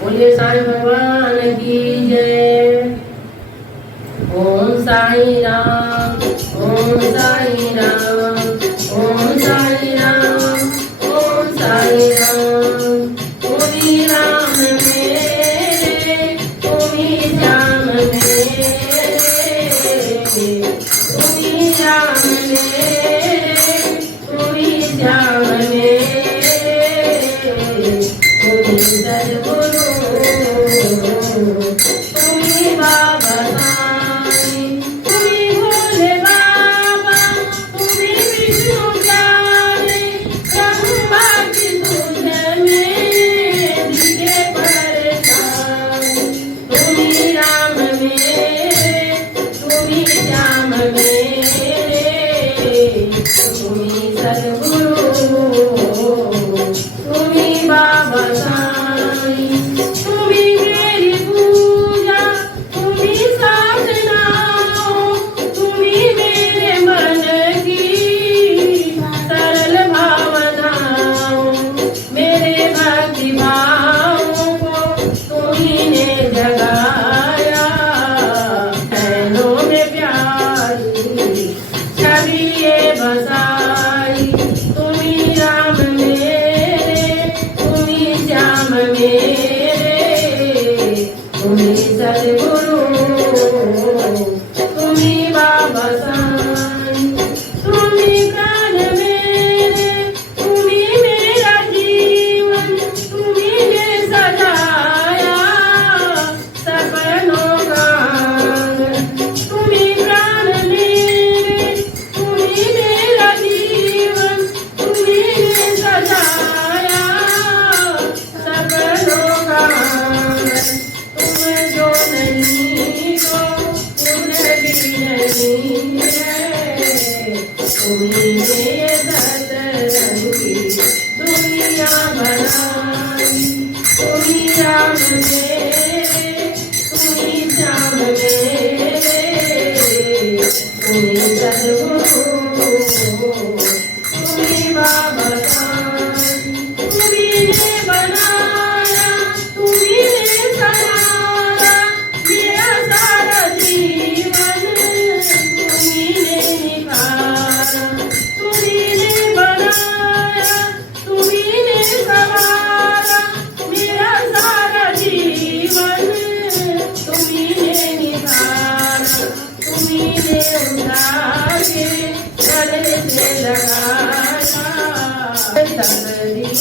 बोलिए साईं भगवान की जय। ओम साई राम, ओम साई राम, ओम साई राम, ओम साई राम। तुम्ही राम मेरे, तुम्ही श्याम मेरे, तुम्ही राम मेरे, तुम्ही श्याम मेरे, तुम्ही सद्गुरु, तुम्ही बाबा साई, तुम्ही भोले बाबा, तुम्ही विष्णू प्यारे, ब्रह्मा की तुझ में दिखे परेशान। तुम्ही राम मेरे, तुम्ही श्याम मेरे, तुम्ही सद्गुरु, तुम्ही बाबा साई। तुम्ही मेरी पूजा, तुम्ही साधना, तुम्ही मेरे मन की सरल भावना, मेरे भक्ति भावों को तुम्ही ने जगाया। नैनों में प्यारी छवि ये बसाई। तुम्ही राम मेरे, तुम्ही श्याम मेरे, तुम्ही सद्गुरु, तुम्ही बाबा साई। तुम्ही प्राण मेरे, तुम्ही मेरा जीवन, तुम्ही ने सजाया सपनों का आंगन। तुम्ही प्राण मेरे, तुम्ही मेरा जीवन, तुम्ही ने सजाया सपनों का आंगन। तुम जो नहीं हो तुम्हें भी नहीं है। तुम्ही ने दस रंगी दुनिया बनाई। तुम्ही राम मेरे, तुम्ही श्याम मेरे, तुम्ही सद्गुरु, तुम्ही बाबा साई। तुम्ही ने बनाया, तुम्ही ने संवारा मेरा सारा जीवन, तुम्ही ने निखारा। तुम्ही ने बनाया, तुम्ही ने संवारा मेरा सारा जीवन, तुम्ही ने निखारा। तुम्ही ने उठा के गले से लगाया तकदीर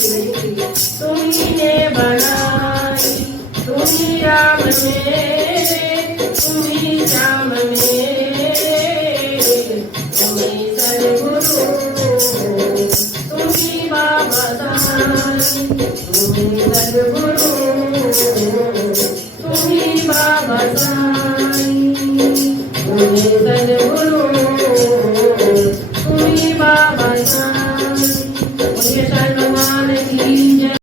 बिगड़ी, तुम्ही ने बनाई। तुम्ही राम मेरे,